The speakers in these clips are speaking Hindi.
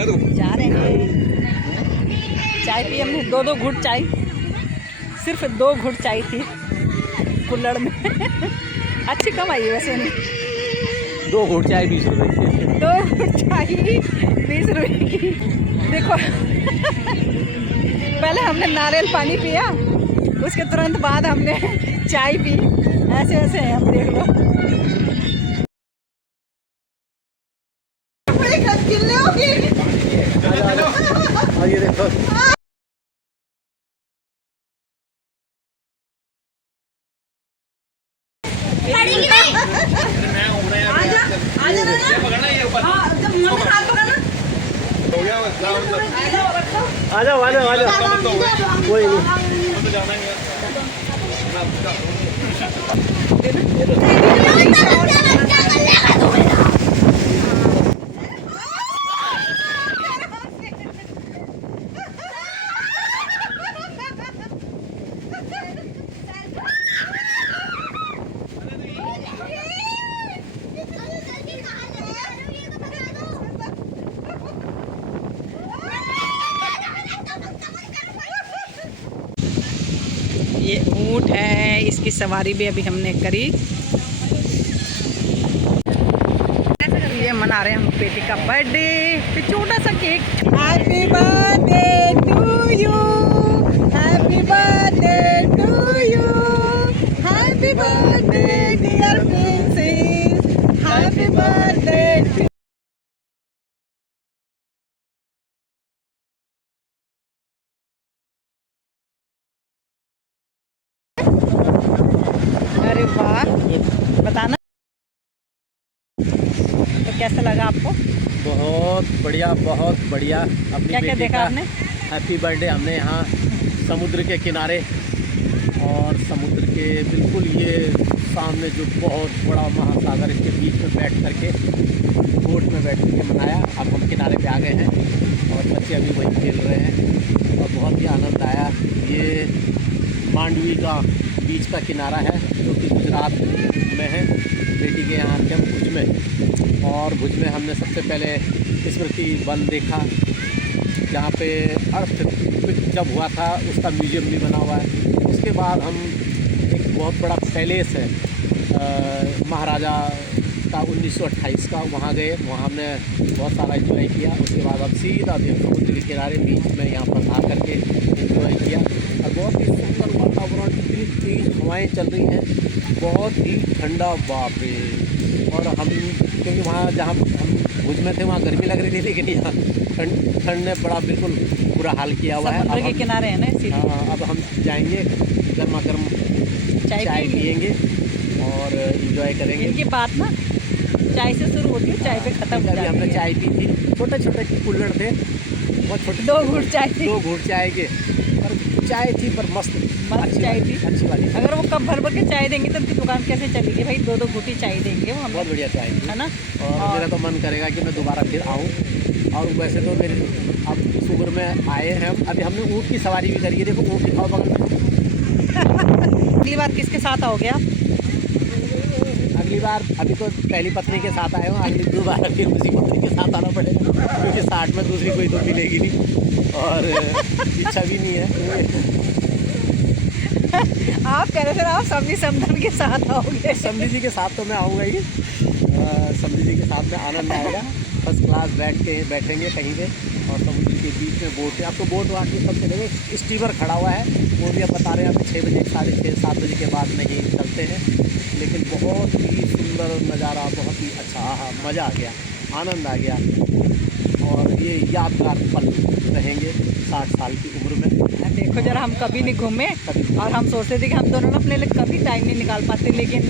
जा रहे हैं। चाय पी हमने, 2-2 घूंट चाय, सिर्फ 2 घूंट चाय थी कुल्हड़ में। अच्छी कमाई है वैसे नहीं। 2 घूंट चाय 20 रुपए की। 2 घूंट चाय 20 रुपए की। देखो पहले हमने नारियल पानी पिया, उसके तुरंत बाद हमने चाय पी। ऐसे ऐसे हैं हम, देख लो। ये देखो आ जाओ आ जाओ आ जाओ, कोई ये ऊँट है, इसकी सवारी भी अभी हमने करी। ये मना रहे हैं हम बेटी का बर्थडे, तो छोटा सा cake. Happy birthday to you, happy birthday to you, happy birthday dear princess, happy birthday. अरे वाह, बताना तो कैसा लगा आपको? बहुत बढ़िया, बहुत बढ़िया। अपनी क्या क्या देखा आपने? हैप्पी बर्थडे हमने यहाँ समुद्र के किनारे, और समुद्र के बिल्कुल ये सामने जो बहुत बड़ा महासागर, इसके बीच में बैठ करके, बोट में बैठ करके मनाया। अब हम किनारे पे आ गए हैं और बच्चे अभी वहीं खेल रहे हैं और बहुत ही आनंद आया। ये मांडवी का बीच का किनारा है जो कि गुजरात में है। बेटी के यहाँ थे हम भुज में, और भुज में हमने सबसे पहले स्मृति वन देखा, जहाँ पे अर्थ जब हुआ था उसका म्यूजियम भी बना हुआ है। उसके बाद हम एक बहुत बड़ा पैलेस है महाराजा का 1928 का, वहाँ गए, वहाँ हमने बहुत सारा एंजॉय किया। उसके बाद अब सीधा समुद्र के किनारे बीच में यहाँ पर आ करके एंजॉय किया, और बहुत ही सुंदर वातावरण, इतनी तेज हवाएँ चल रही हैं, बहुत ही ठंडा, बाप रे। और हम क्योंकि वहाँ जहाँ हम भुज में थे वहाँ गर्मी लग रही थी, लेकिन यहाँ ठंड ने बड़ा बिल्कुल बुरा हाल किया हुआ है। समुद्र के किनारे है ना, इसीलिए। हाँ, अब हम जाएंगे, गर्मा गर्म चाय पियेंगे और एंजॉय करेंगे। इनकी बात ना चाय से शुरू होती है, चाय पे खत्म हो जाती है। हमने चाय पी थी, छोटे छोटे कुल्हड़ थे, बहुत छोटे, 2 घूंट चाय थी। 2 घूंट चाय के, पर चाय थी, पर मस्त चाय थी, अच्छी वाली। अगर वो कप भर भर के चाय देंगे तो उनकी दुकान कैसे चलेगी भाई? 2-2 घूंटी चाय देंगे वो हमें। बहुत बढ़िया चाय है ना। और मेरा तो मन करेगा कि मैं दोबारा फिर आऊँ। और वैसे तो मेरे अब शुगर में आए हैं हम, अभी हमने ऊँट की सवारी भी करी है। देखो ऊँट दिखाओ बगल में। अगली बार किसके साथ आओगे आप? अगली बार, अभी तो पहली पत्नी के साथ आए हो, अगली दोबारा फिर उसी पत्नी के साथ आना पड़ेगा, क्योंकि 60 में दूसरी कोई तो मिलेगी नहीं, और इच्छा भी नहीं है। आप कह रहे थे आप समझी समधन के साथ आओगे। समझी जी के साथ तो मैं आऊँगा ही, समझी जी के साथ में आनंद आएगा। फर्स्ट क्लास बैठेंगे कहीं पे, और समुद्र के बीच में बोट है। अब तो बोट वाट भी सब चलेंगे, स्टीमर खड़ा हुआ है, वो भी अब बता रहे हैं अब 6 बजे, 6:30, 7 बजे के बाद नहीं चलते हैं। लेकिन बहुत ही सुंदर नज़ारा, बहुत ही अच्छा, हाँ मज़ा आ गया, आनंद आ गया, और ये यादगार पल रहेंगे 60 साल की उम्र में। देखो जरा, हम कभी नहीं घूमे, और हम सोचते थे कि हम दोनों अपने लिए कभी टाइम नहीं निकाल पाते, लेकिन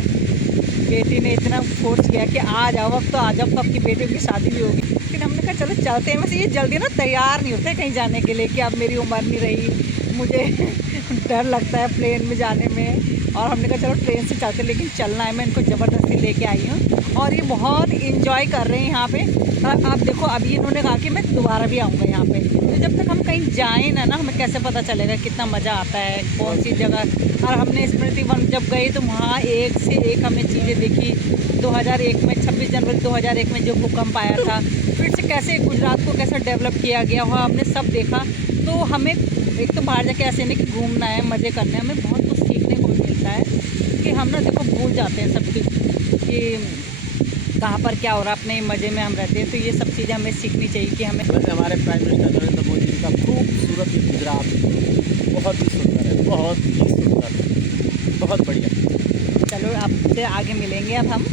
बेटी ने इतना फोर्स किया कि आ जाओ, अब तो आ जाओ, तो आपकी बेटी की शादी भी होगी। लेकिन हमने कहा चलो चलते हैं। वैसे ये जल्दी ना तैयार नहीं होते कहीं जाने के लिए, कि अब मेरी उम्र नहीं रही, मुझे डर लगता है प्लेन में जाने में, और हमने कहा चलो ट्रेन से चलते, लेकिन चलना है। मैं इनको ज़बरदस्ती लेके आई हूँ, और ये बहुत इंजॉय कर रहे हैं यहाँ पे। और आप देखो अभी इन्होंने कहा कि मैं दोबारा भी आऊँगा यहाँ पे। तो जब तक हम कहीं जाएँ ना हमें कैसे पता चलेगा कितना मज़ा आता है, कौन सी जगह। और हमने स्मृति वन जब गए तो वहाँ एक से एक हमने चीज़ें देखी। 2001 में 26 जनवरी 2001 में जो भूकंप आया था, फिर से कैसे गुजरात को कैसे डेवलप किया गया, वहाँ हमने सब देखा। तो हमें एक तो बाहर जाके ऐसे नहीं कि घूमना है, मज़े करने हैं, हमें बहुत कुछ सीखने को भी मिलता है कि हम ना देखो भूल जाते हैं सब कुछ कि कहाँ पर क्या हो रहा है, अपने मज़े में हम रहते हैं। तो ये सब चीज़ें हमें सीखनी चाहिए कि हमें। वैसे हमारे प्राइम मिनिस्टर नरेंद्र मोदी जी का खूबसूरत ये गुजरात बहुत ही सुंदर है, बहुत ही सुंदर, बहुत बढ़िया। चलो आपसे आगे मिलेंगे अब हम।